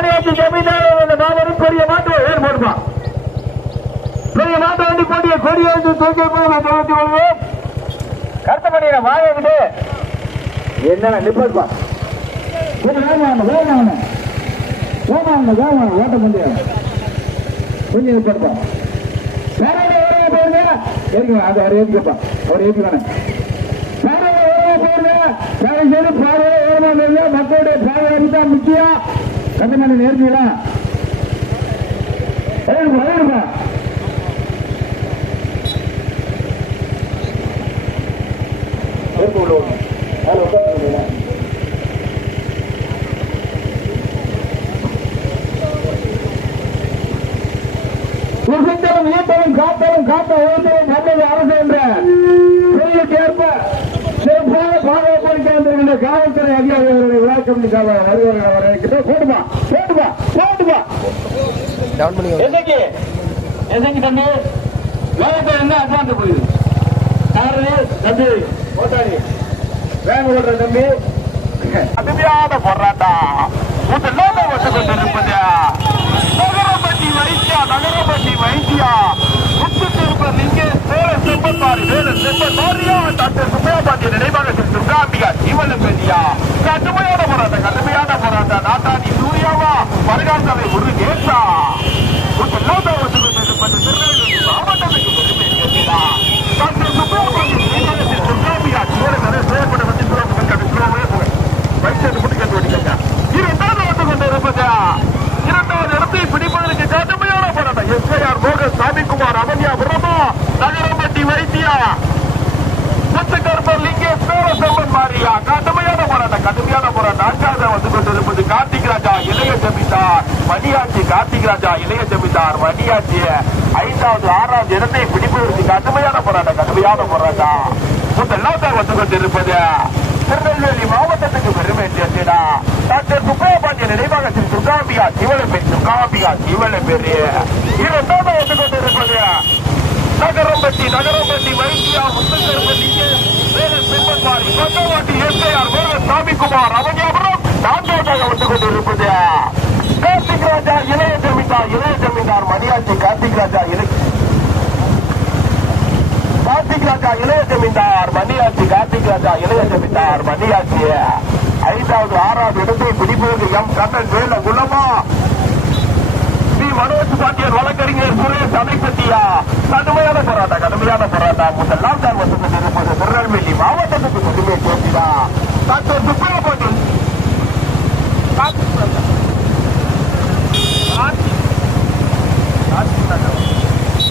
மணியாச்சி ஜமீன்தார் அந்த மாபெரும் பெரிய மாட்டு ஏன் போடுமா? பெரிய மாட்டு வண்டி போட்டிய கொடி எடுத்து தூக்கி போய் தெரிவித்துக் கொள்வோம். கருத்தப்படியில வாங்கிட்டு என்ன நிப்பா ஓட்ட முடியும் கொஞ்சம் நிப்பா அது அவர் அவர் மக்களுடைய பாதுகாப்பு தான் முக்கியம். கந்தமணி நேர்த்திக்கலாம் ஏறிப்பா ஏறிப்பா ஏற்பு உள்ளவங்க பாதுகாப்பு வந்திருக்கின்ற காவல்துறை அதிகாரிகளுடைய விளக்கம் வருவார்கள் வரவேற்கிறோம். போடுமா போடுமா போடுமா. எசைக்கு எசைக்கு தம்பி? வேகத்தை என்ன அட்வான்ஸ் போயிடுது யாரு தம்பி ஓட்டாளி வேகம் ஓடுற தம்பி. கடுமையான போராட்டம். முதல்ல வந்து கொண்டிருப்பது நகரப்பட்டி வைத்தியா நகரப்பட்டி வைத்தியா. முத்து நீங்க சேர செப்பத்தாரி நினைவாக துர்காம்பிகா ஜீவன பெரியா கடுமையான போராட்டம் கடுமையான போராட்டம் நாட்டாணி சூர்யாவா வருகாசவை ஒரு நேசா முதல்ல வந்து கொண்டிருப்பது திருநெல்வேலி மாவட்டத்துக்கு பெருமை சேர்க்கிறா டாக்டர் சுப்பையாபாண்டி நினைவாக துர்காம்பிகா ஜீவன மட்டும் இரண்டாவது வந்து கொண்டு இரண்டாவது இடத்தை பிடிப்பதற்கு கடுமையான போராட்டம் எஸ்ஐஆர் மோகன் சாமிக்குமார் அவன்யா பிரமா கடுமையான போராட்டம். கடுமையான வந்து கொண்டிருப்பது கார்த்திக் ராஜா இளைய ஜமீன்தார் மணியாச்சி கார்த்திக் ராஜா இளைய ஜமீன்தார் மணியாச்சி ஐந்தாவது ஆறாவது இடத்தை பிடிப்பதற்கு கடுமையான போராட்டம் கடுமையான போராட்டம். முதலாவது வந்து கொண்டிருப்பது திருநெல்வேலி மாவட்டத்துக்கு பெருமை சேர்த்தினா டாக்டர் சுப்பையபாண்டிய நினைவாக ஸ்ரீ துர்காம்பிகா சிவலப்பேரி துர்காம்பிகா பெரிய இரண்டாவது வந்து கொண்டிருப்பது நகரம்பட்டி நகரம்பட்டி வைத்தியா முத்துக்கருப்பட்டி சிம்மன்மாரி எஸ்ஐஆர் முருகன் சாமிக்குமார் அவனியாபுரம் நான்காவதாக வந்து கொண்டிருப்பது கார்த்திக் ராஜா இளைய ஜமீன்தார் இளைய ஜமீன்தார் மணியாச்சி கார்த்திக் ராஜா இளைய கார்த்திக் ராஜா இளைய ஜமீன்தார் மணியாச்சி கார்த்திக் ராஜா இளைய ஜமீன்தார் மணியாச்சி ஐந்தாவது ஆறாவது இடத்தை பிடிப்பது எம் கண்ணன் வேல குலமா பாண்டியன் சுரேஷ் அமைப்பத்தியா கடுமையான போராட்டம் கடுமையான போராட்டம். முதலாம் தான் வந்து கொண்டிருப்பது. திருநெல்வேலி மாவட்டத்துக்கு மட்டுமே சேர்த்திடா டாக்டர் சுப்பையா போட்டி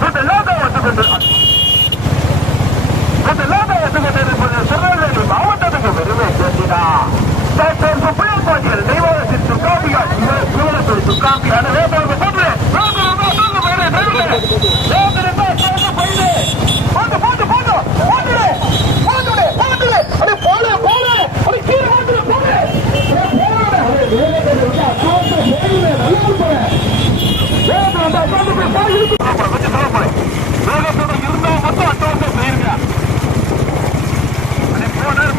முதலாம் தான் வந்து கொண்டு முதலாவது வந்து கொண்டிருப்பது. திருநெல்வேலி மாவட்டத்துக்கு இருந்தா மட்டும் அட்டவசம் செய்யுங்க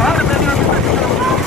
மாவட்டத்துக்கு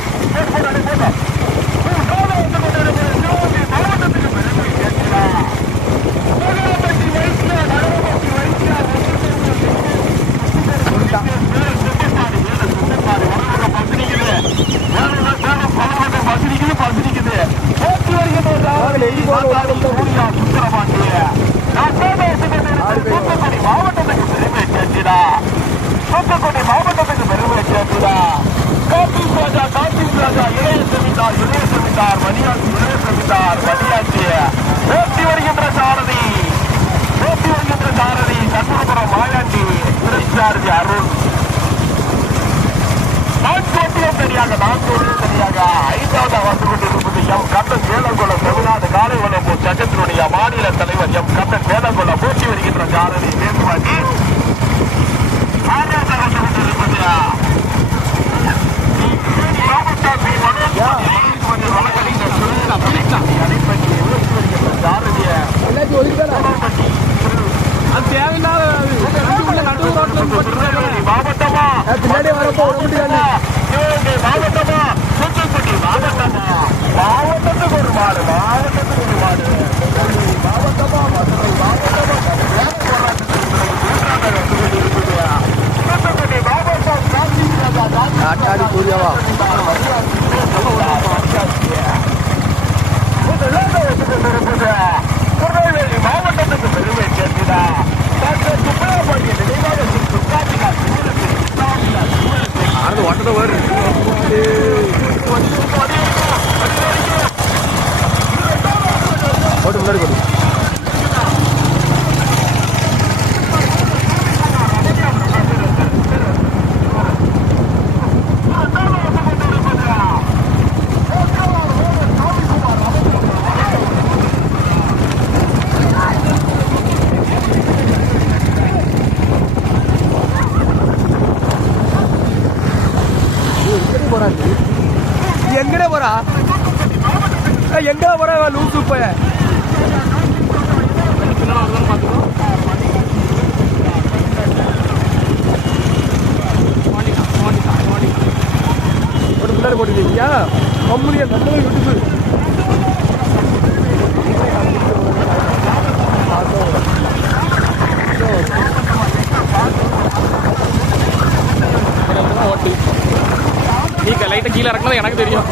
எனக்கு தெரியும்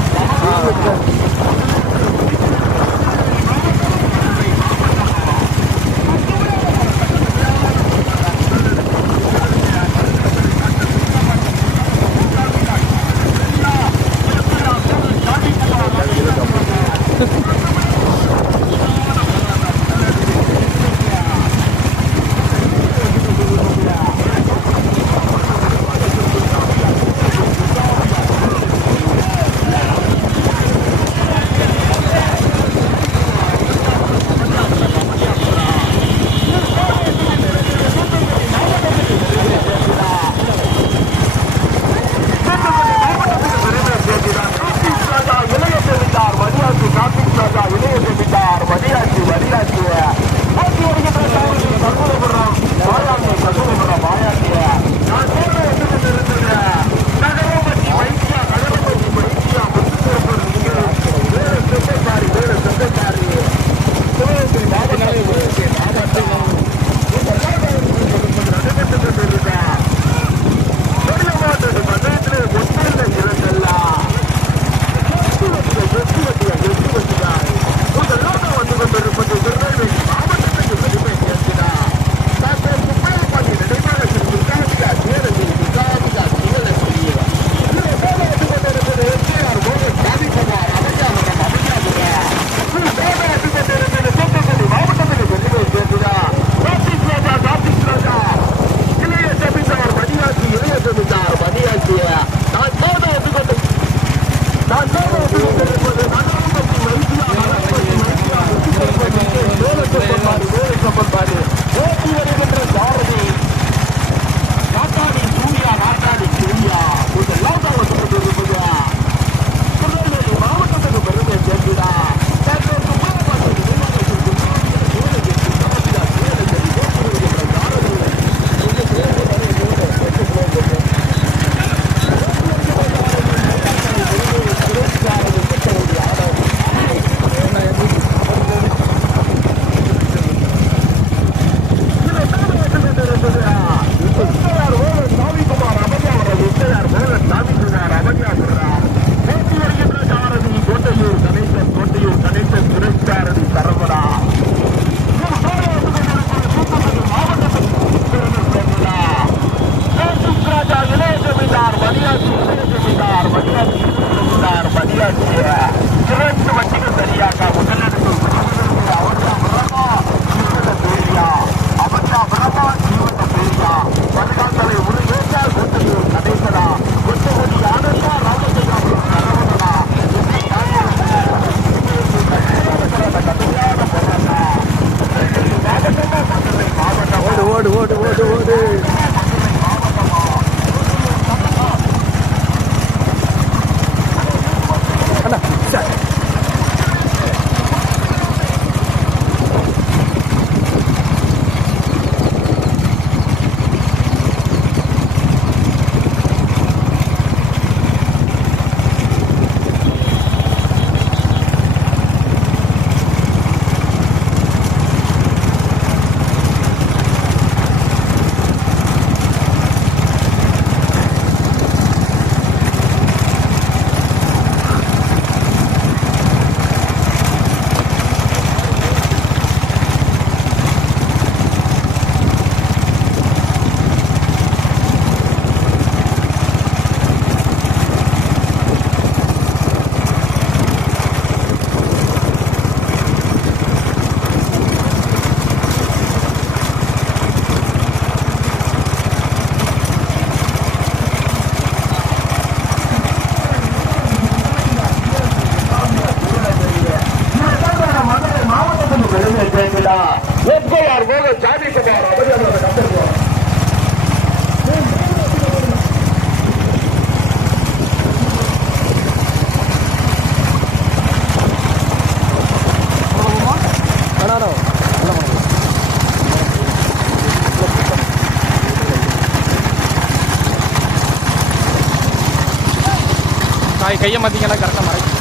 கையை மாற்றிங்கன்னா கரெக்டாக மறைக்கும்.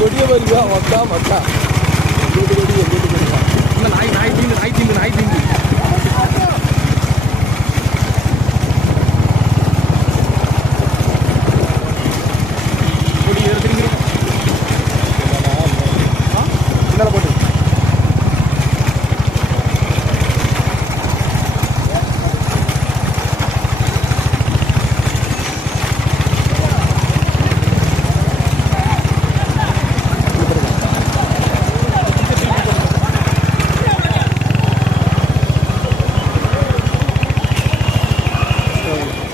கொடிய வருதா வந்தா வந்தா எங்களுக்கு கொடி எங்களுக்கு கொடியா நாய் நாய் தீந்து நாய் தீந்து நாய் தீந்து.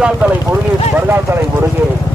வருகால் தலை முருகேஷ் வருகால் தலை முருகேஷ்.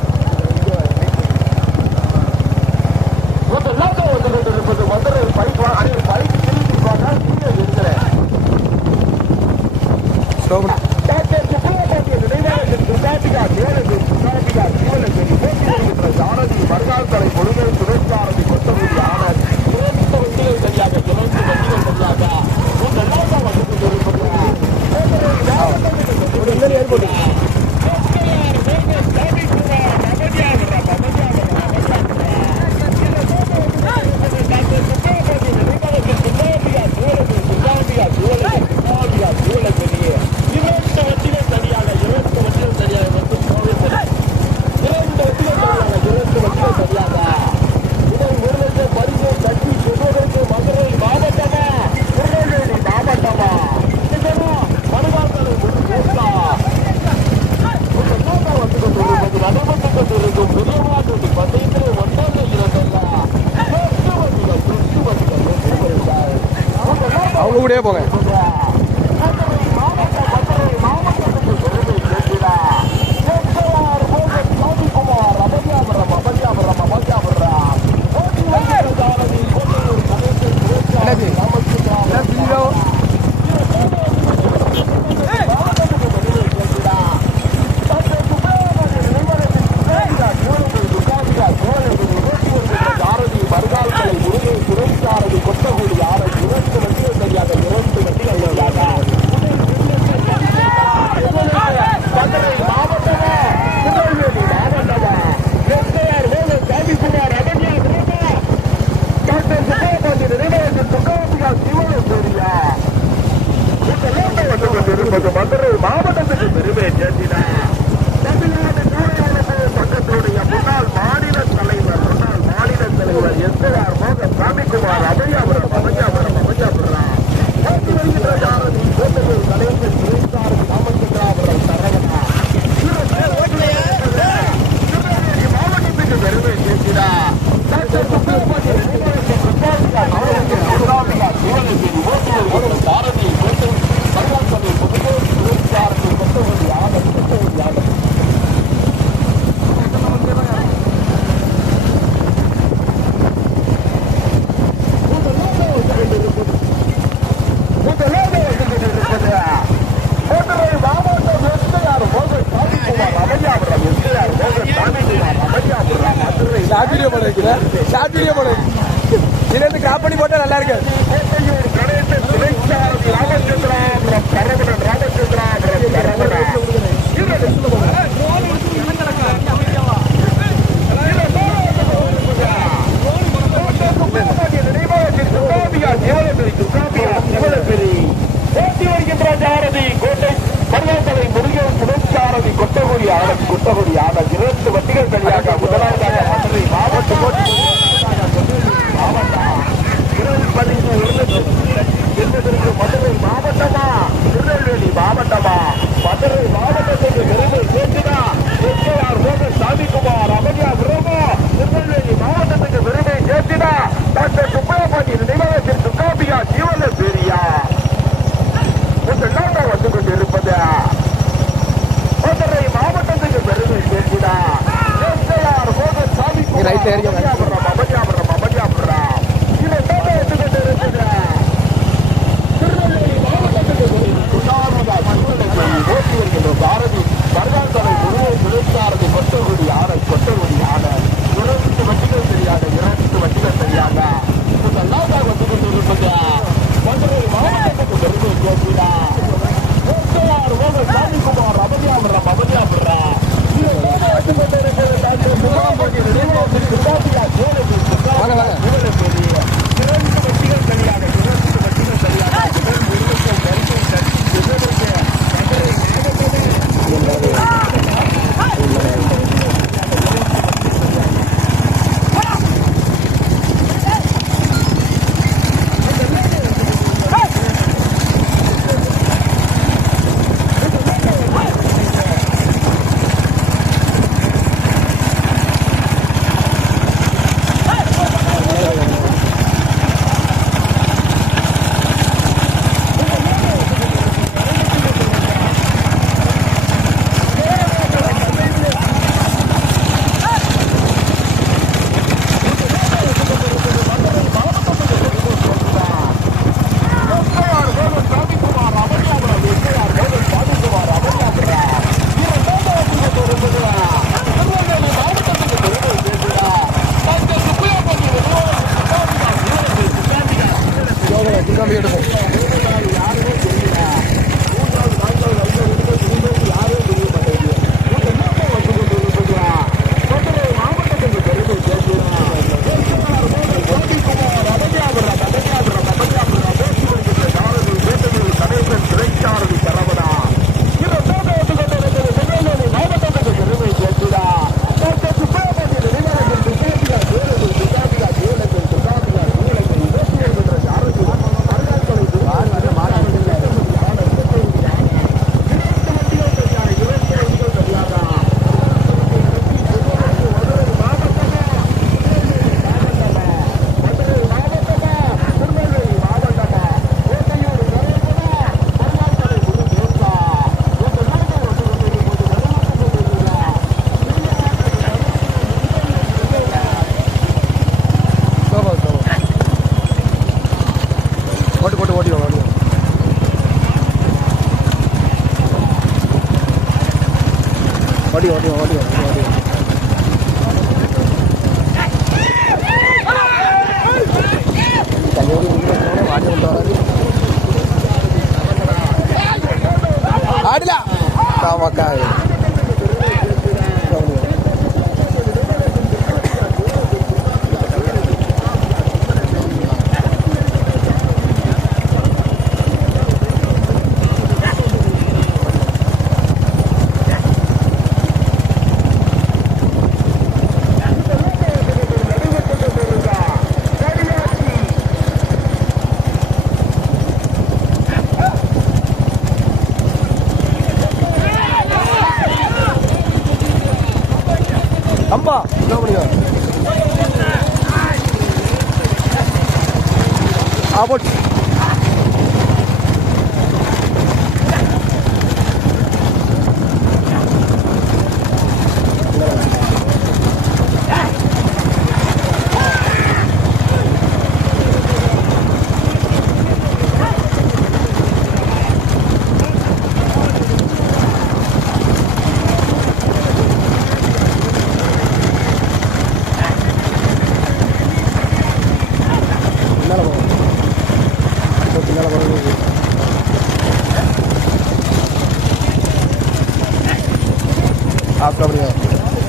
அப்படியா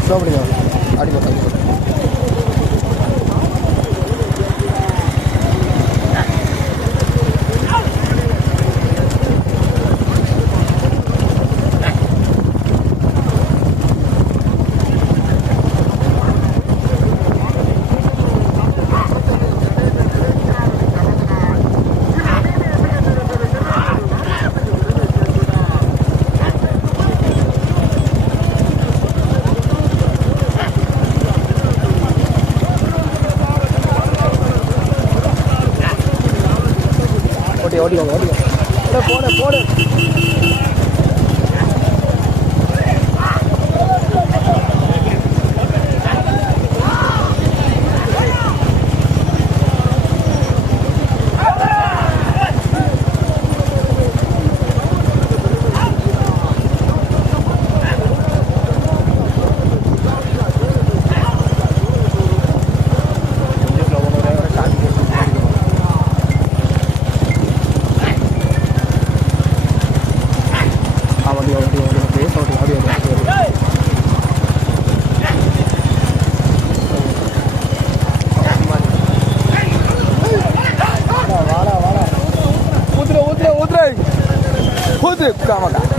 சோ அப்படியா அடிப்பா ஓட்டிக்கோங்க ஓட்டிக்கோங்க போடு போடு つ、福山が。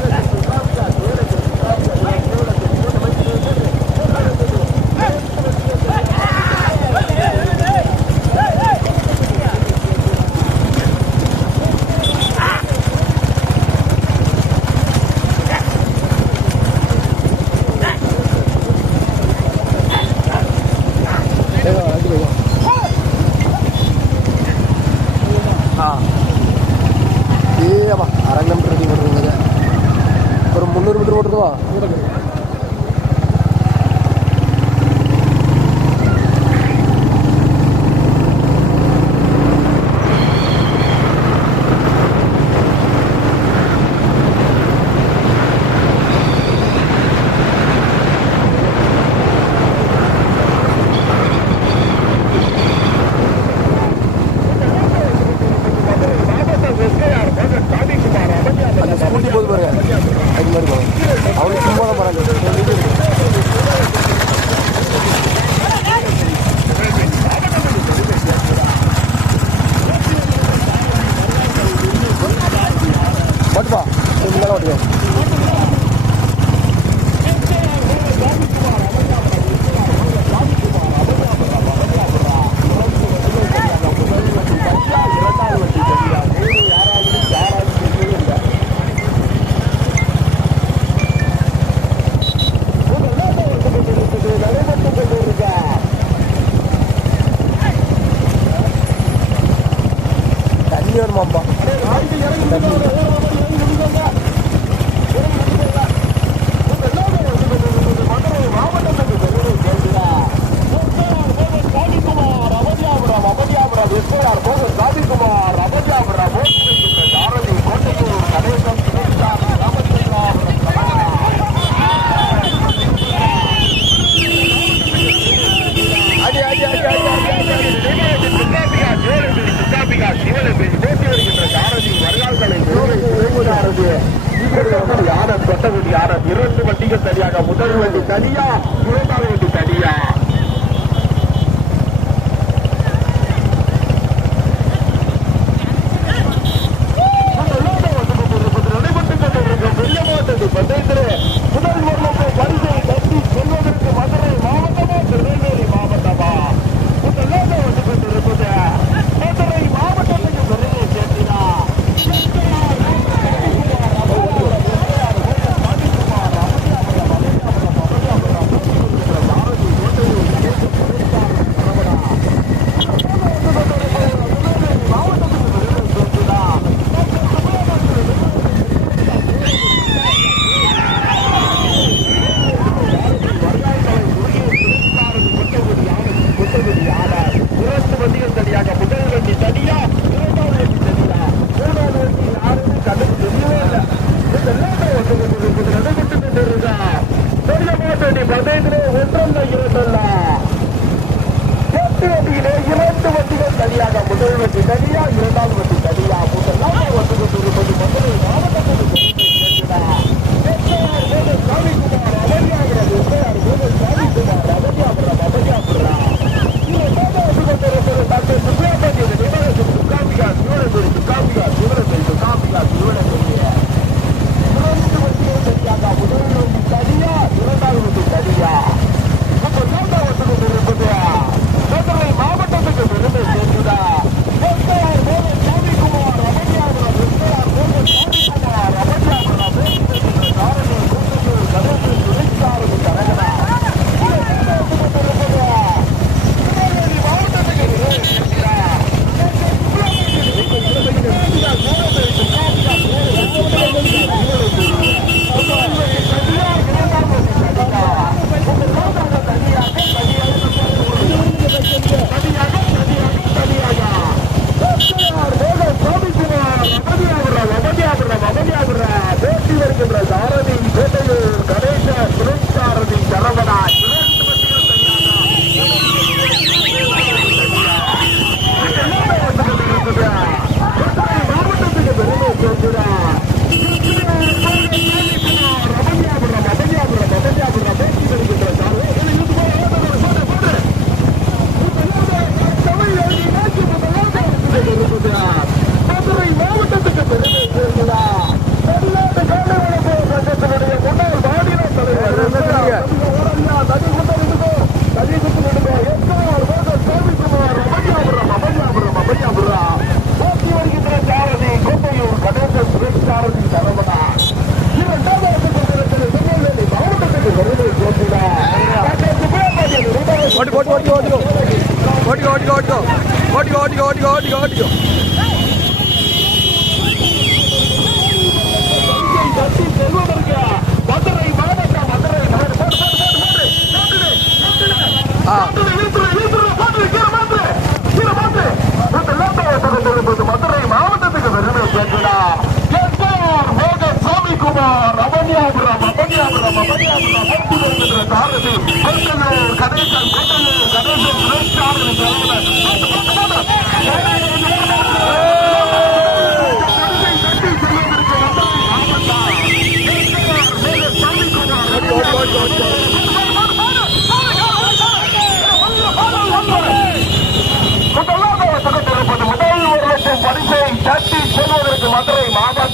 computador de la fiscalía, directamente. சபையிலே ஒன்றும் இருந்தல்ல எட்டு வட்டியிலே இரண்டு வட்டிகள் தனியாக முதல் வட்டி தனியா இரண்டாவது வட்டி தனியா முதலாம் வட்டிகள் இருப்பது மதுரை மாவட்டத்தில் சாமிக்குமார் அவதியாகிறது எஸ்ஐஆர் போது சாமிக்குமார் அவதியாகிறார் 番にとったりや、過てることや、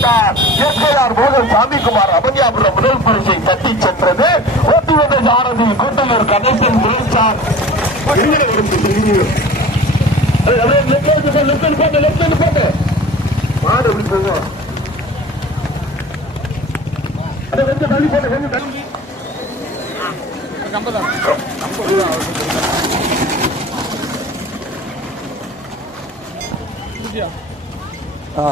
மாவட்டம் எஸ்ஐஆர் மோகன் சாமிக்குமார் அமன்யாபுரம் முதல் பரிசை தட்டி சென்றது ஓட்டி வந்த சாரதி கூட்டலூர் கணேசன் முயற்சார் மாடு போகும் அதை கொஞ்சம் தள்ளி போட்டு கொஞ்சம் தள்ளி. ஆ.